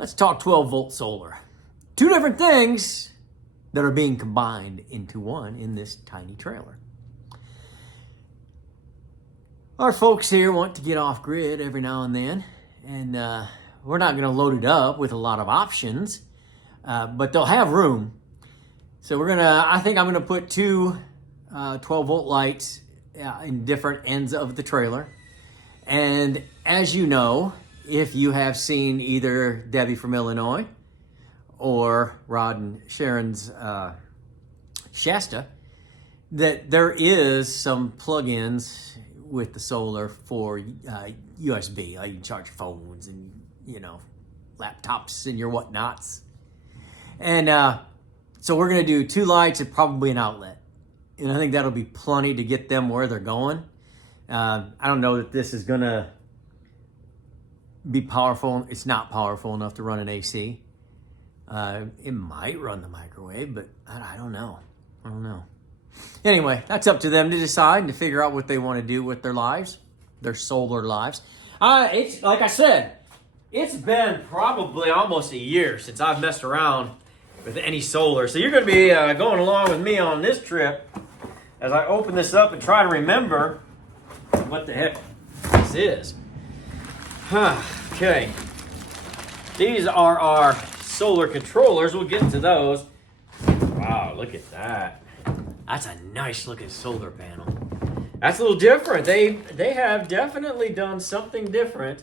let's talk 12-volt solar. Two different things that are being combined into one in this tiny trailer. Our folks here want to get off grid every now and then, and we're not going to load it up with a lot of options, but they'll have room. So I think I'm going to put two 12-volt lights in different ends of the trailer. And as you know, if you have seen either Debbie from Illinois or Rod and Sharon's Shasta, that there is some plug-ins with the solar for USB. You can charge your phones and, laptops and your whatnots. And so we're going to do two lights and probably an outlet. And I think that'll be plenty to get them where they're going. I don't know that this is going to be powerful. It's not powerful enough to run an AC. It might run the microwave, but I don't know. Anyway, that's up to them to decide and to figure out what they want to do with their lives, their solar lives. It's like I said, it's been probably almost a year since I've messed around with any solar. So you're going to be going along with me on this trip as I open this up and try to remember what the heck this is. Okay. These are our solar controllers. We'll get to those. Wow, look at that. That's a nice looking solar panel. That's a little different. They have definitely done something different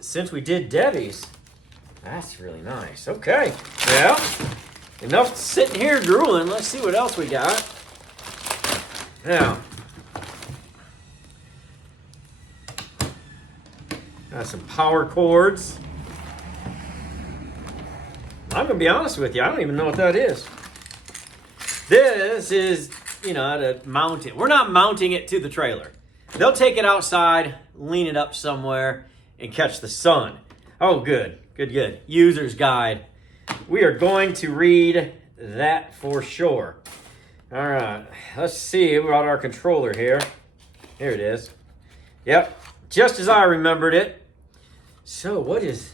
since we did Debbie's. That's really nice. Okay. Well, enough sitting here drooling. Let's see what else we got. Now, got some power cords. I'm going to be honest with you. I don't even know what that is. This is, to mount it. We're not mounting it to the trailer. They'll take it outside, lean it up somewhere, and catch the sun. Oh, good. Good. User's guide. We are going to read that for sure. All right. Let's see about our controller here. Here it is. Yep. Just as I remembered it. So what is...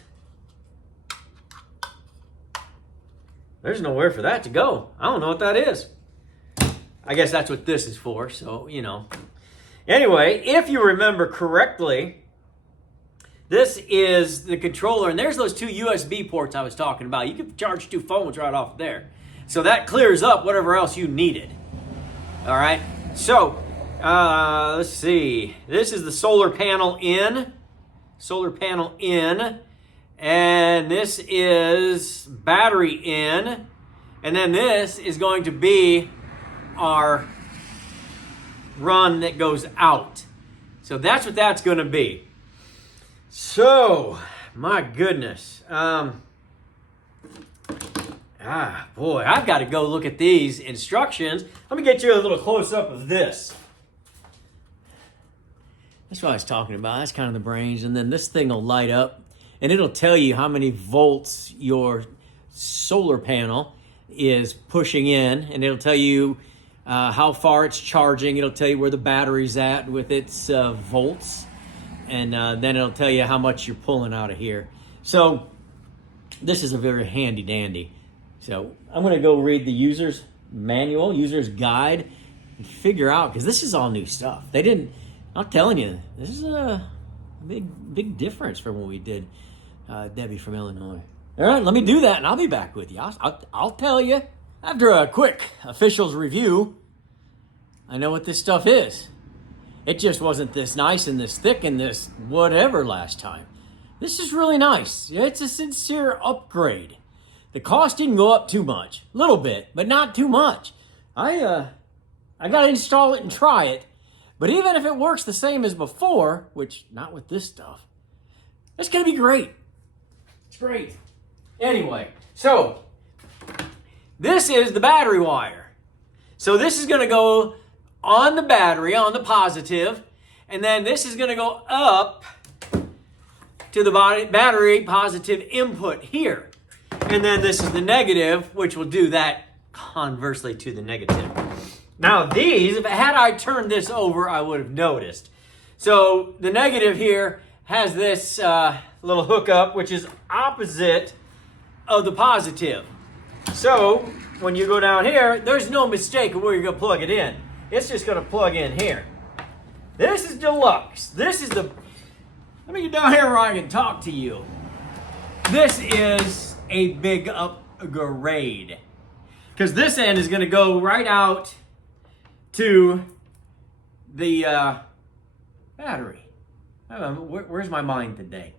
There's nowhere for that to go. I don't know what that is. I guess that's what this is for, so, Anyway, if you remember correctly, this is the controller, and there's those two USB ports I was talking about. You can charge two phones right off there. So that clears up whatever else you needed. All right? So, let's see. This is the solar panel in. And this is battery in. And then this is going to be our run that goes out. So that's what that's going to be. So, my goodness. Boy, I've got to go look at these instructions. Let me get you a little close-up of this. That's what I was talking about. That's kind of the brains. And then this thing will light up. And it'll tell you how many volts your solar panel is pushing in. And it'll tell you how far it's charging. It'll tell you where the battery's at with its volts. And then it'll tell you how much you're pulling out of here. So this is a very handy dandy. So I'm going to go read the user's manual, user's guide, and figure out, because this is all new stuff. I'm telling you, this is a big difference from when we did Debbie from Illinois. All right, let me do that, and I'll be back with you. I'll tell you. After a quick officials review, I know what this stuff is. It just wasn't this nice and this thick and this whatever last time. This is really nice. It's a sincere upgrade. The cost didn't go up too much. A little bit, but not too much. I got to install it and try it. But even if it works the same as before, which not with this stuff, it's going to be great. It's great. Anyway, so this is the battery wire. So this is going to go on the battery, on the positive, and then this is going to go up to the battery positive input here. And then this is the negative, which will do that conversely to the negative. Now these, had I turned this over, I would have noticed. So the negative here has this little hookup, which is opposite of the positive. So when you go down here, there's no mistake of where you're going to plug it in. It's just going to plug in here. This is deluxe. This is the... Let me get down here where I can talk to you. This is a big upgrade. Because this end is going to go right out to the battery. Where's my mind today?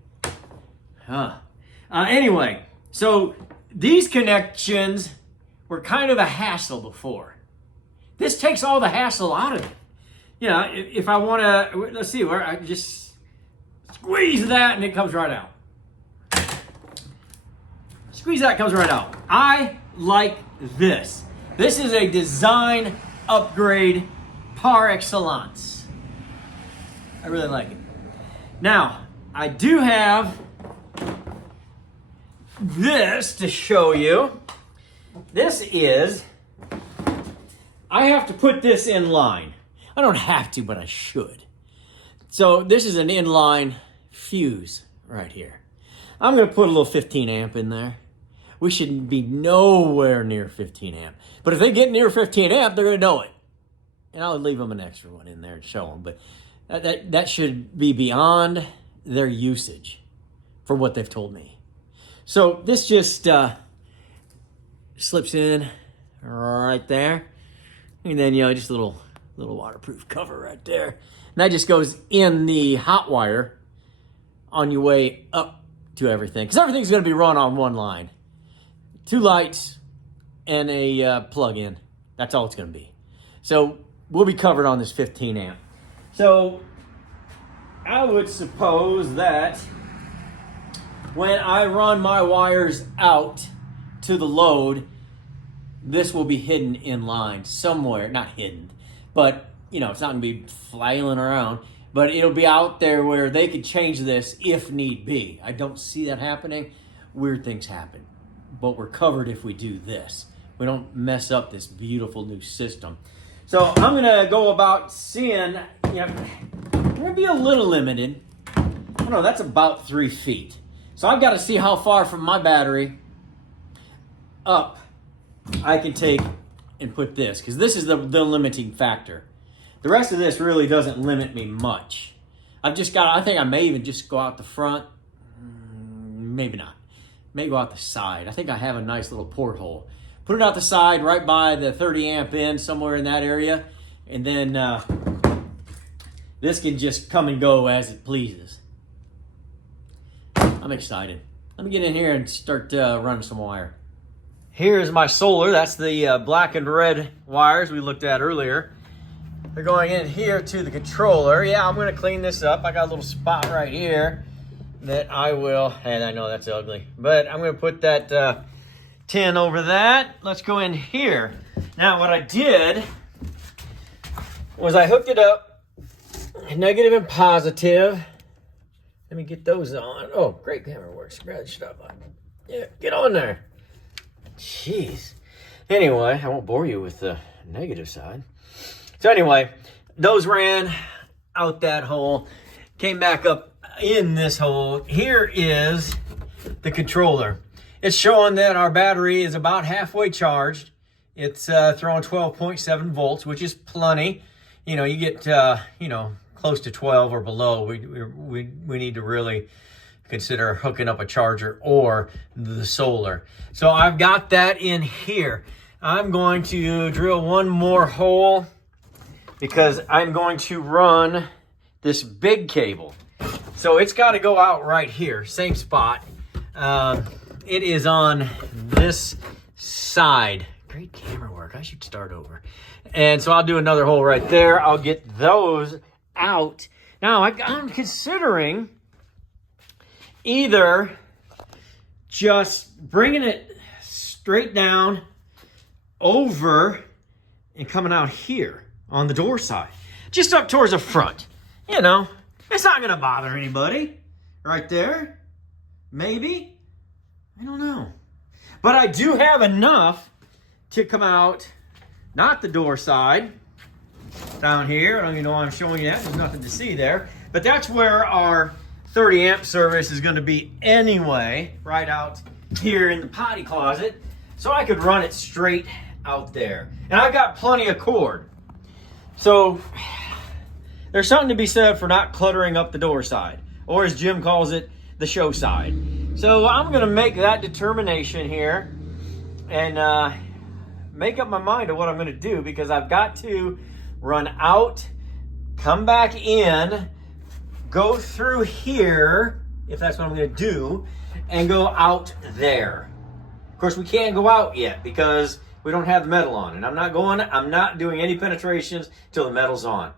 Anyway, so these connections were kind of a hassle before. This takes all the hassle out of it. You know, if I want to, let's see, where I just squeeze that and it comes right out. Squeeze that, comes right out. I like this. This is a design upgrade par excellence. I really like it. Now, I do have this to show you. This is, I have to put this in line. I don't have to, but I should. So this is an inline fuse right here. I'm going to put a little 15 amp in there. We should be nowhere near 15 amp. But if they get near 15 amp, they're going to know it. And I'll leave them an extra one in there and show them. But that should be beyond their usage for what they've told me. So this just slips in right there. And then, you know, just a little waterproof cover right there. And that just goes in the hot wire on your way up to everything. Because everything's going to be run on one line. 2 lights and a plug-in. That's all it's going to be. So we'll be covered on this 15 amp. So I would suppose that when I run my wires out to the load, this will be hidden in line somewhere. Not hidden, but you know, it's not going to be flailing around. But it'll be out there where they could change this if need be. I don't see that happening. Weird things happen. But we're covered if we do this. We don't mess up this beautiful new system. So I'm going to go about seeing, you know, I'm going to be a little limited. I don't know, that's about 3 feet. So I've got to see how far from my battery up I can take and put this. Because this is the limiting factor. The rest of this really doesn't limit me much. I think I may even just go out the front. Maybe not. May go out the side. I think I have a nice little porthole. Put it out the side right by the 30 amp in, somewhere in that area. And then this can just come and go as it pleases. I'm excited. Let me get in here and start running some wire. Here's my solar. That's the black and red wires we looked at earlier. They're going in here to the controller. Yeah, I'm going to clean this up. I got a little spot right here that I will, and I know that's ugly, but I'm going to put that tin over that. Let's go in here. Now, what I did was I hooked it up, negative and positive. Let me get those on. Oh, great camera works. Grab the stuff on. Yeah, get on there. Jeez. Anyway, I won't bore you with the negative side. So anyway, those ran out that hole, came back up in this hole. Here is the controller. It's showing that our battery is about halfway charged. It's throwing 12.7 volts, which is plenty. You know, you get, close to 12 or below, we need to really consider hooking up a charger or the solar. So I've got that in here. I'm going to drill one more hole because I'm going to run this big cable. So it's got to go out right here, same spot. It is on this side. Great camera work. I should start over. And so I'll do another hole right there. I'll get those out. Now, I'm considering either just bringing it straight down over and coming out here on the door side, just up towards the front. You know, it's not going to bother anybody right there. Maybe. I don't know. But I do have enough to come out, not the door side, down here. I don't even know why I'm showing you that. There's nothing to see there. But that's where our 30 amp service is going to be anyway, right out here in the potty closet. So I could run it straight out there. And I've got plenty of cord. So there's something to be said for not cluttering up the door side, or as Jim calls it, the show side. So I'm going to make that determination here and make up my mind of what I'm going to do, because I've got to run out, come back in, go through here, if that's what I'm going to do, and go out there. Of course, we can't go out yet because we don't have the metal on, and I'm not doing any penetrations till the metal's on.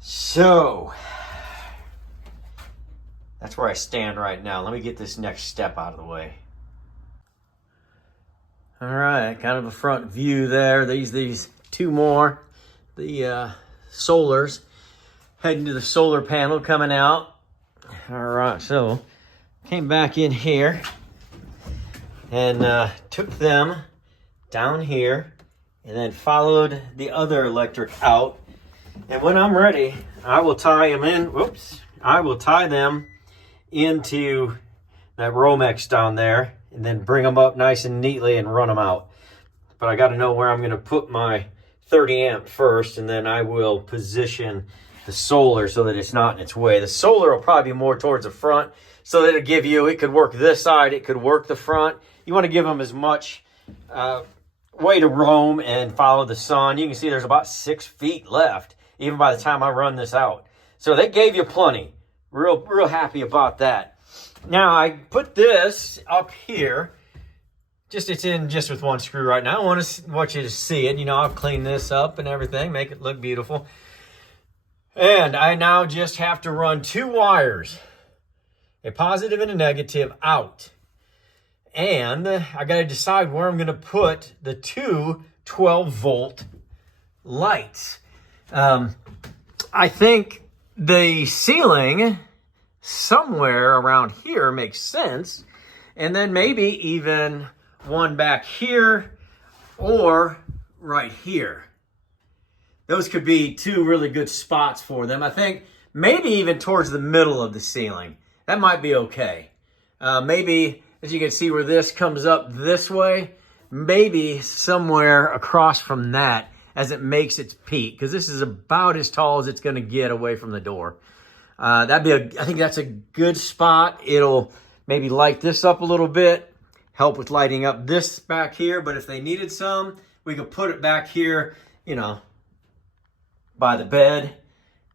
So that's where I stand right now. Let me get this next step out of the way. All right, kind of a front view there. These two more, the solars, heading to the solar panel coming out. All right, so came back in here and took them down here and then followed the other electric out. And when I'm ready, I will tie them in. Whoops. I will tie them into that Romex down there and then bring them up nice and neatly and run them out. But I got to know where I'm going to put my 30 amp first, and then I will position the solar so that it's not in its way. The solar will probably be more towards the front, so that it could work this side, it could work the front. You want to give them as much way to roam and follow the sun. You can see there's about 6 feet left, even by the time I run this out. So they gave you plenty. Real happy about that. Now I put this up here. It's in just with one screw right now. I want you to see it. You know, I'll clean this up and everything, make it look beautiful. And I now just have to run 2 wires, a positive and a negative, out. And I got to decide where I'm going to put the 2 12-volt lights. I think the ceiling somewhere around here makes sense. And then maybe even one back here or right here. Those could be 2 really good spots for them. I think maybe even towards the middle of the ceiling. That might be okay. Maybe, as you can see where this comes up this way, maybe somewhere across from that as it makes its peak, because this is about as tall as it's going to get away from the door. I think that's a good spot. It'll maybe light this up a little bit, help with lighting up this back here. But if they needed some, we could put it back here, you know, by the bed,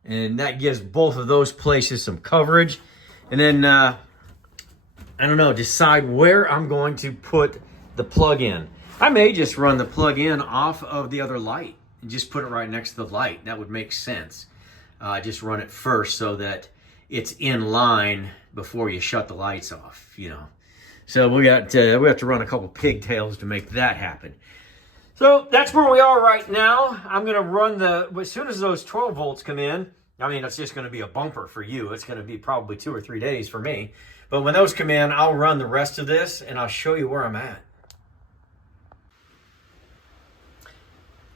and that gives both of those places some coverage. And then I don't know, decide where I'm going to put the plug in. I may just run the plug in off of the other light and just put it right next to the light. That would make sense. Just run it first so that it's in line before you shut the lights off, you know. So we have to run a couple pigtails to make that happen. So that's where we are right now. I'm going to run as soon as those 12 volts come in, I mean, it's just going to be a bumper for you. It's going to be probably 2 or 3 days for me. But when those come in, I'll run the rest of this and I'll show you where I'm at.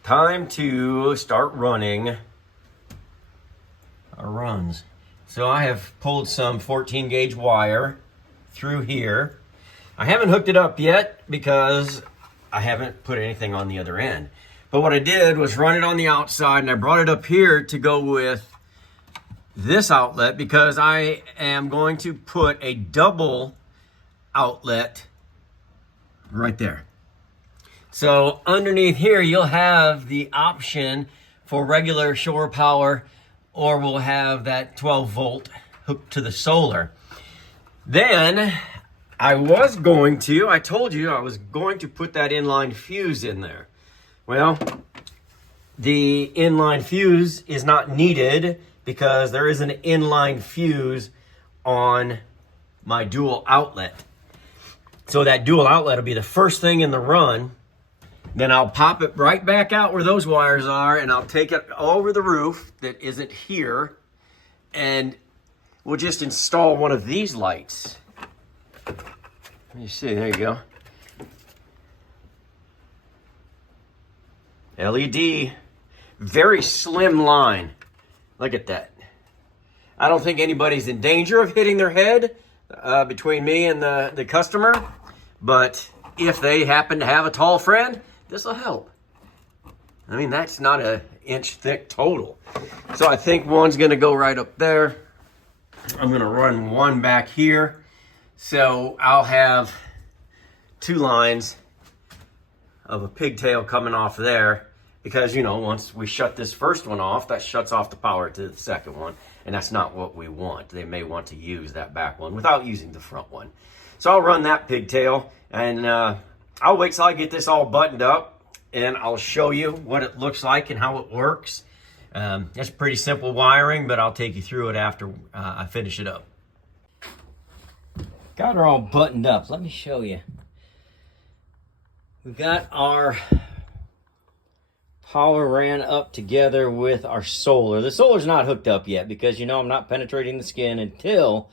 Time to start running our runs. So I have pulled some 14 gauge wire through here. I haven't hooked it up yet because I haven't put anything on the other end. But what I did was run it on the outside, and I brought it up here to go with this outlet because I am going to put a double outlet right there. So underneath here, you'll have the option for regular shore power, or we'll have that 12 volt hooked to the solar. Then I told you I was going to put that inline fuse in there. Well, the inline fuse is not needed because there is an inline fuse on my dual outlet. So that dual outlet will be the first thing in the run. Then I'll pop it right back out where those wires are, and I'll take it over the roof that isn't here, and we'll just install one of these lights. Let me see, there you go. LED, very slim line. Look at that. I don't think anybody's in danger of hitting their head between me and the customer. But if they happen to have a tall friend, this will help. I mean, that's not an inch thick total. So I think one's going to go right up there. I'm going to run one back here. So I'll have 2 lines of a pigtail coming off there. Because, you know, once we shut this first one off, that shuts off the power to the second one. And that's not what we want. They may want to use that back one without using the front one. So I'll run that pigtail, and I'll wait till I get this all buttoned up, and I'll show you what it looks like and how it works. It's pretty simple wiring, but I'll take you through it after I finish it up. Got her all buttoned up. Let me show you. We've got our power ran up together with our solar. The solar's not hooked up yet because, you know, I'm not penetrating the skin until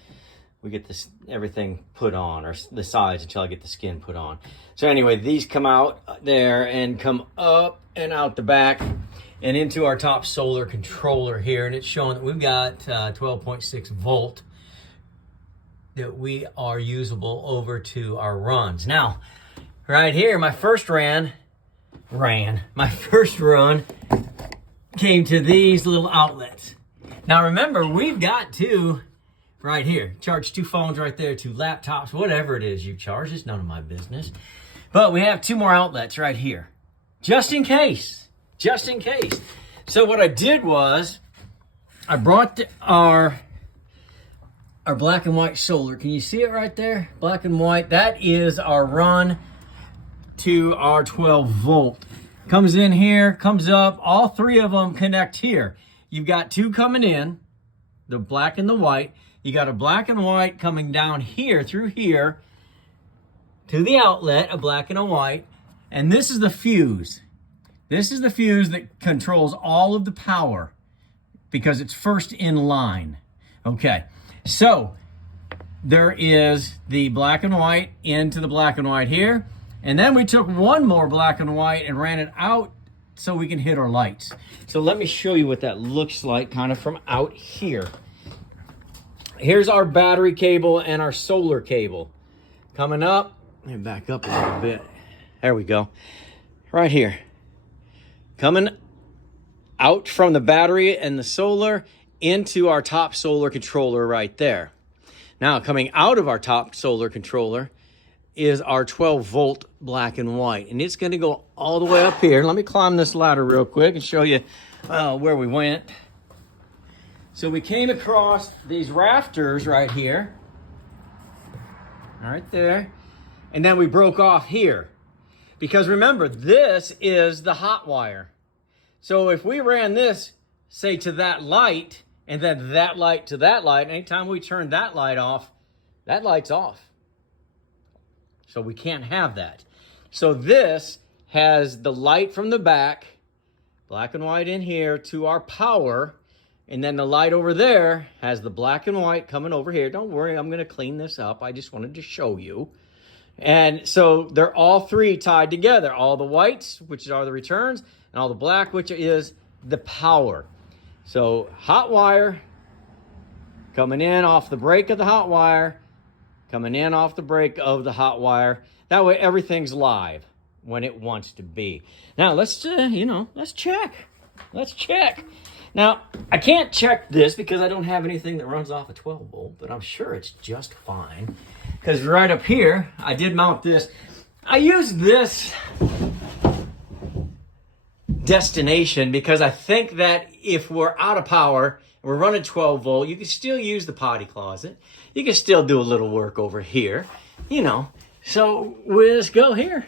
we get this everything put on, or the sides until I get the skin put on. So anyway, these come out there and come up and out the back and into our top solar controller here. And it's showing that we've got 12.6 volt that we are usable over to our runs. Now, right here, my first run came to these little outlets. Now remember, we've got 2 right here. Charge 2 phones right there, 2 laptops, whatever it is you charge. It's none of my business. But we have 2 more outlets right here, just in case. Just in case. So what I did was, I brought our black and white solar. Can you see it right there? Black and white. That is our run to our 12 volt. Comes in here, comes up. All 3 of them connect here. You've got 2 coming in, the black and the white. You got a black and white coming down here, through here, to the outlet, a black and a white. And this is the fuse. This is the fuse that controls all of the power because it's first in line. Okay, so there is the black and white into the black and white here. And then we took 1 more black and white and ran it out so we can hit our lights. So let me show you what that looks like kind of from out here. Here's our battery cable and our solar cable. Coming up, let me back up a little bit. There we go. Right here. Coming out from the battery and the solar into our top solar controller right there. Now, coming out of our top solar controller is our 12 volt black and white. And it's gonna go all the way up here. Let me climb this ladder real quick and show you where we went. So we came across these rafters right here. Right there. And then we broke off here. Because remember, this is the hot wire. So if we ran this, say, to that light, and then that light to that light, anytime we turn that light off, that light's off. So we can't have that. So this has the light from the back, black and white in here, to our power. And then the light over there has the black and white coming over here. Don't worry, I'm going to clean this up. I just wanted to show you. And so they're all 3 tied together. All the whites, which are the returns, and all the black, which is the power. So hot wire coming in off the break of the hot wire, coming in off the break of the hot wire. That way everything's live when it wants to be. Now let's check. Let's check. Now, I can't check this because I don't have anything that runs off a 12 volt, but I'm sure it's just fine. Because right up here, I did mount this. I use this destination because I think that if we're out of power, we're running 12 volt, you can still use the potty closet. You can still do a little work over here, you know. So we'll just go here.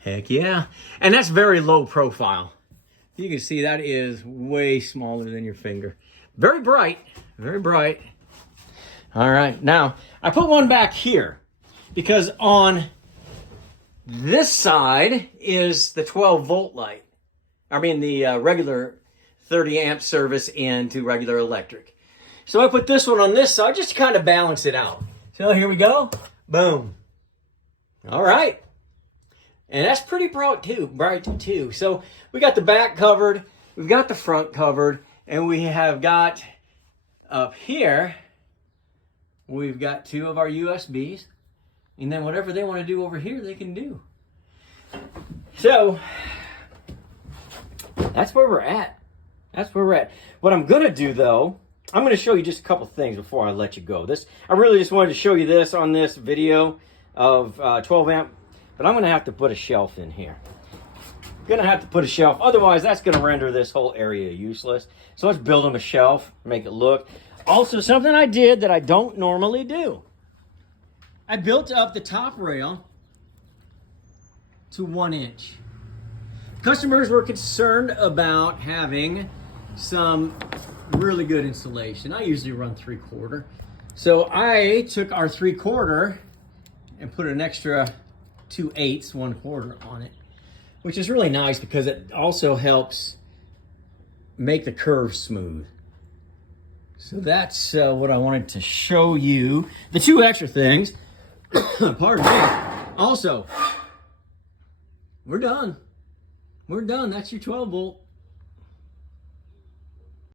Heck yeah. And that's very low profile. You can see that is way smaller than your finger. Very bright, very bright. All right, now I put one back here because on this side is the 12 volt light. I mean the regular 30 amp service into regular electric. So I put this one on this side just to kind of balance it out. So here we go, boom. All right. And that's pretty bright too. So we got the back covered, we've got the front covered, and we have got Up here, we've got 2 of our USBs. And then whatever they want to do over here, they can do. So, that's where we're at. That's where we're at. What I'm going to do, though, I'm going to show you just a couple things before I let you go. I really just wanted to show you this on this video of 12 amp, but I'm going to have to put a shelf in here. Going to have to put a shelf, otherwise that's going to render this whole area useless. So let's build them a shelf, make it look. Also, something I did that I don't normally do. I built up the top rail to 1 inch. Customers were concerned about having some really good insulation. I usually run 3/4. So I took our 3/4 and put an extra 2/8, 1/4 on it, which is really nice because it also helps make the curve smooth. So that's what I wanted to show you. The 2 extra things, pardon me. Also, we're done. We're done. That's your 12 volt.